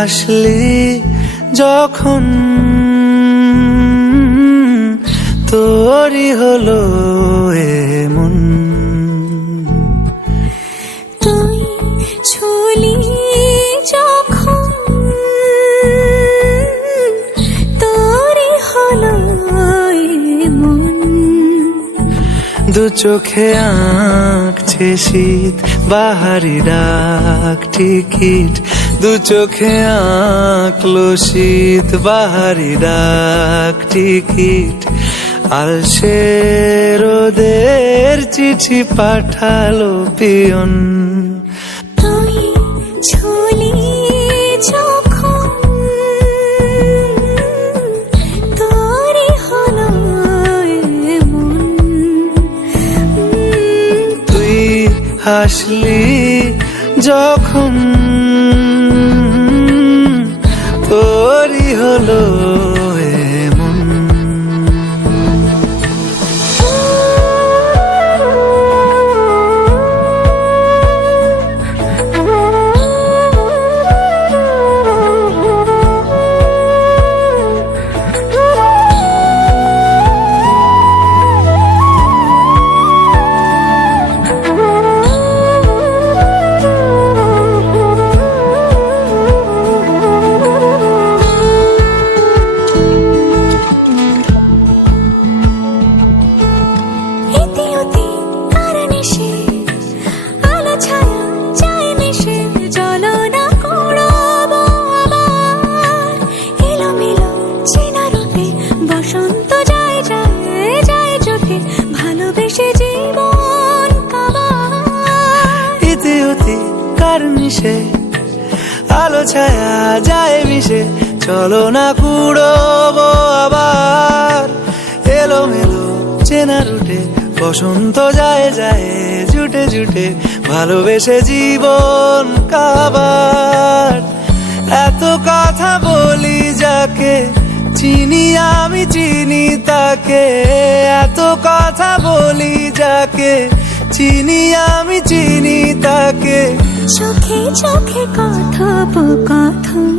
হাসলি যখন তোরই হলো এমন। তুই ছুলি যখন তোরই হলো এমন। দু চোখে আঁকছে শীত বাহারি ডাক টিকিট, দু চোখে আঁকলো শীত বাহারি ডাক টিকিট। আলসে রোদের চিঠি পাঠালো পিয়ন। তুই ছুলি যখন তোরই হলো এমন। তুই হাসলি যখন তোরই হলো এমন। বসন্ত যায় যায় যায় চোখে ভালোবেসে জীবন কাবার। ইতি উতি কার নিশে আলো ছায়া যায় মিশে, চলো না কুড়োবো আবার। এলো মেলো চেনা রুটে বসন্ত যায় যায় জুটে জুটে ভালোবেসে জীবন কাবার। এত কথা বলি যাকে চিনি আমি চিনি তাকে, এত কথা বলি যাকে চিনি আমি চিনি তাকে। চোখে চোখে কথোপকথন